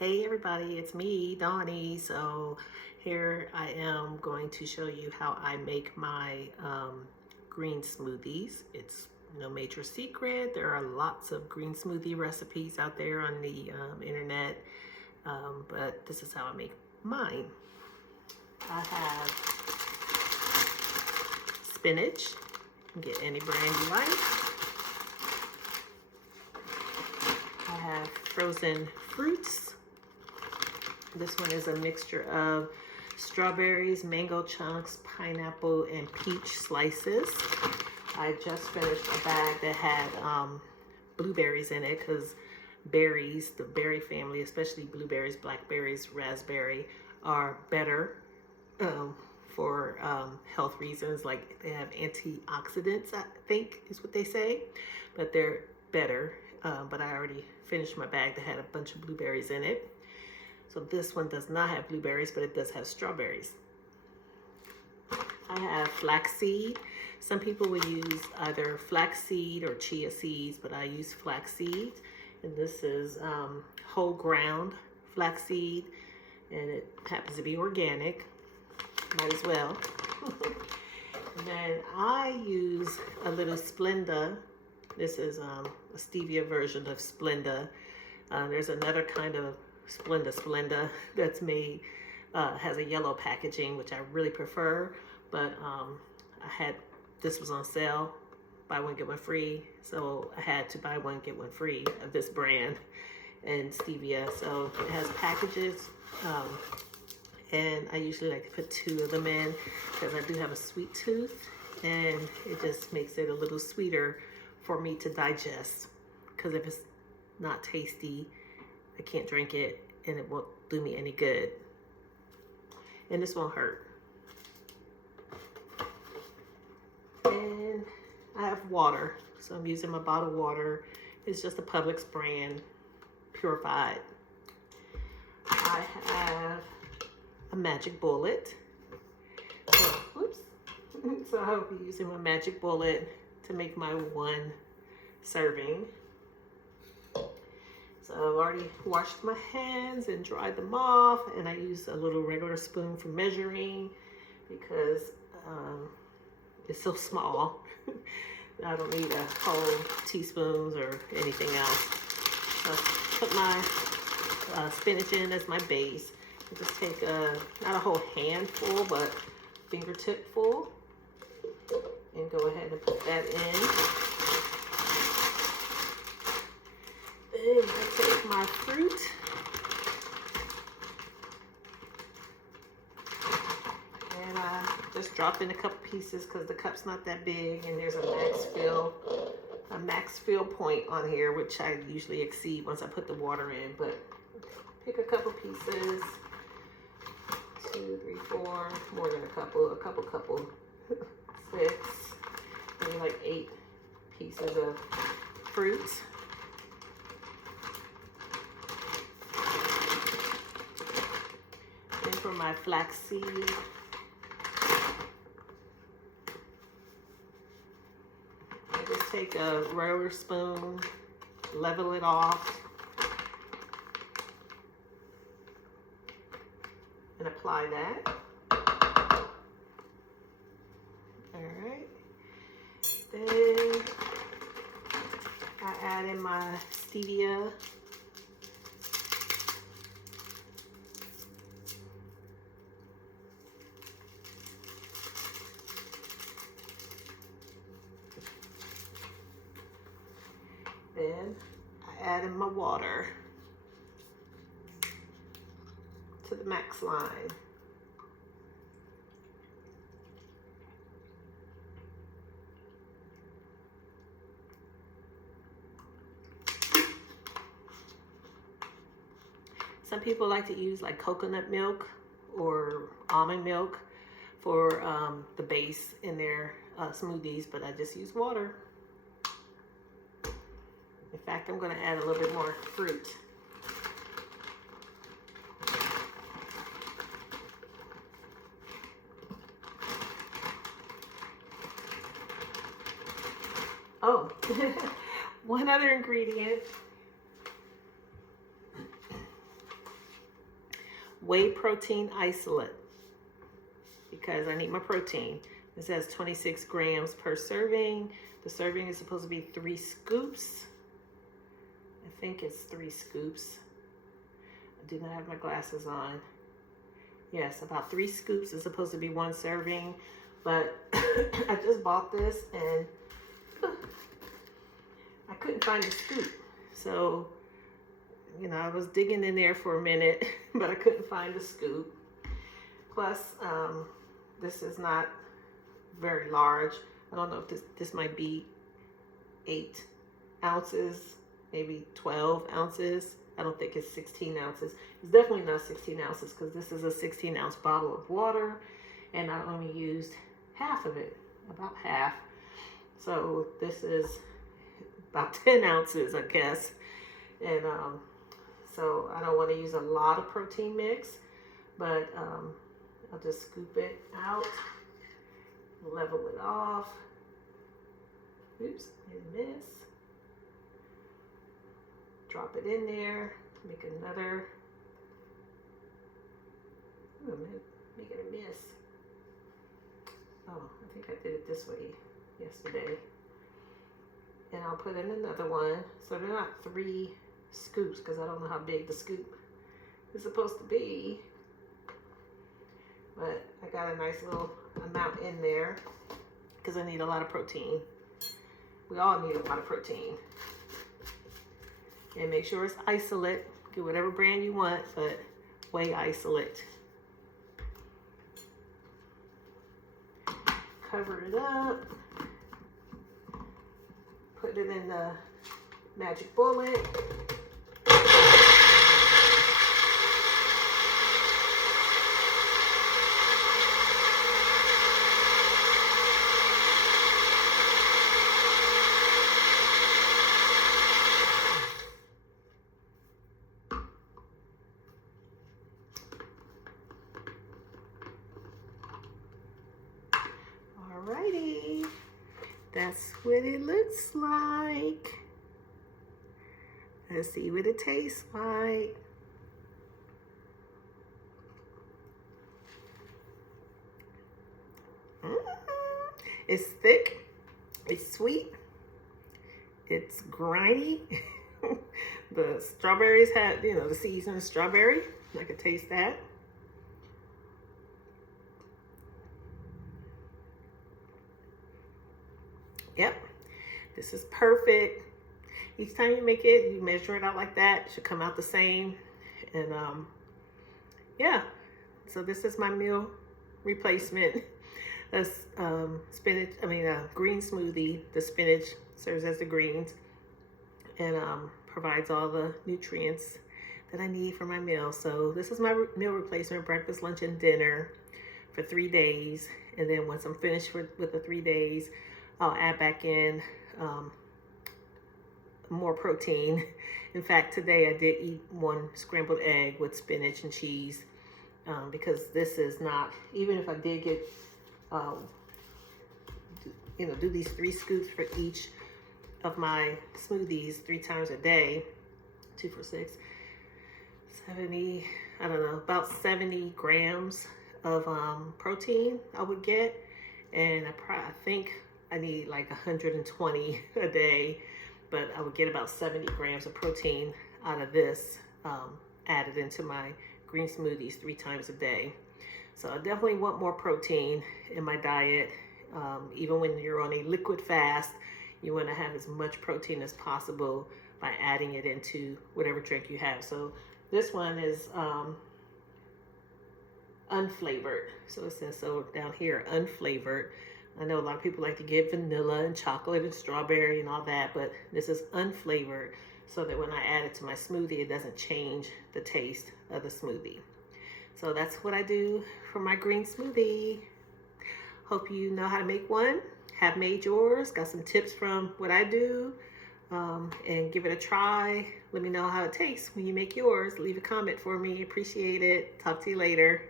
Hey everybody, it's me, Donnie. So here I am going to show you how I make my green smoothies. It's no major secret. There are lots of green smoothie recipes out there on the internet, but this is how I make mine. I have spinach. You can get any brand you like. I have frozen fruits. This one is a mixture of strawberries, mango chunks, pineapple, and peach slices. I just finished a bag that had blueberries in it because berries, the berry family, especially blueberries, blackberries, raspberry, are better for health reasons. Like they have antioxidants, I think is what they say, but they're better. But I already finished my bag that had a bunch of blueberries in it. So this one does not have blueberries, but it does have strawberries. I have flaxseed. Some people will use either flaxseed or chia seeds, but I use flaxseed. And this is whole ground flaxseed, and it happens to be organic. Might as well. And then I use a little Splenda. This is a stevia version of Splenda. There's another kind of Splenda that's made, has a yellow packaging, which I really prefer, but this was on sale, buy one get one free, so I had to buy one get one free of this brand and stevia. So it has packages, and I usually like to put 2 of them in because I do have a sweet tooth, and it just makes it a little sweeter for me to digest, because if it's not tasty, I can't drink it and it won't do me any good. And this won't hurt. And I have water. So I'm using my bottled water. It's just a Publix brand, purified. I have a magic bullet. Oh, oops. So I'll be using my magic bullet to make my 1 serving. So I've already washed my hands and dried them off, and I use a little regular spoon for measuring because it's so small. I don't need a whole teaspoons or anything else. So put my spinach in as my base. I just take not a whole handful, but fingertip full, and go ahead and put that in. Then I take my fruit and I just drop in a couple pieces because the cup's not that big, and there's a max fill point on here, which I usually exceed once I put the water in. But pick a couple pieces, 2, 3, 4, more than a couple, 6, maybe like 8 pieces of fruit. For my flaxseed, I just take a roller spoon, level it off, and apply that. All right. Then I add in my stevia. Then I add in my water to the max line. Some people like to use like coconut milk or almond milk for the base in their smoothies, but I just use water. In fact, I'm going to add a little bit more fruit. Oh, one other ingredient whey protein isolate because I need my protein. It says 26 grams per serving. The serving is supposed to be 3 scoops. I think it's 3 scoops. I do not have my glasses on. Yes, about 3 scoops is supposed to be 1 serving, but I just bought this and I couldn't find a scoop. So, you know, I was digging in there for a minute, but I couldn't find a scoop. Plus, this is not very large. I don't know if this might be 8 ounces, maybe 12 ounces. I don't think it's 16 ounces. It's definitely not 16 ounces because this is a 16-ounce bottle of water and I only used half of it, about half. So this is about 10 ounces, I guess. And so I don't want to use a lot of protein mix, but I'll just scoop it out, level it off. Oops, and this. Drop it in there, make another. Ooh, I'm making a mess. Oh, I think I did it this way yesterday. And I'll put in another one. So they're not 3 scoops because I don't know how big the scoop is supposed to be. But I got a nice little amount in there because I need a lot of protein. We all need a lot of protein. And make sure it's isolate. Get whatever brand you want, but whey isolate. Cover it up. Put it in the magic bullet. Alrighty, that's what it looks like. Let's see what it tastes like. It's thick, it's sweet, it's grimy. The strawberries had, you know, the seasoned strawberry. I could taste that. Yep, this is perfect. Each time you make it, you measure it out like that. It should come out the same. And yeah, so this is my meal replacement. That's spinach, green smoothie. The spinach serves as the greens and provides all the nutrients that I need for my meal. So this is my meal replacement, breakfast, lunch, and dinner for 3 days. And then once I'm finished with the 3 days, I'll add back in more protein. In fact, today I did eat 1 scrambled egg with spinach and cheese because this is not, even if I did get, do these 3 scoops for each of my smoothies 3 times a day, 2 for 6, 70, I don't know, about 70 grams of protein I would get. And I think I need like 120 a day, but I would get about 70 grams of protein out of this added into my green smoothies 3 times a day. So I definitely want more protein in my diet. Even when you're on a liquid fast, you want to have as much protein as possible by adding it into whatever drink you have. So this one is unflavored. So it says so down here, unflavored. I know a lot of people like to get vanilla and chocolate and strawberry and all that, but this is unflavored so that when I add it to my smoothie, it doesn't change the taste of the smoothie. So that's what I do for my green smoothie. Hope you know how to make one, have made yours, got some tips from what I do, and give it a try. Let me know how it tastes when you make yours. Leave a comment for me, appreciate it. Talk to you later.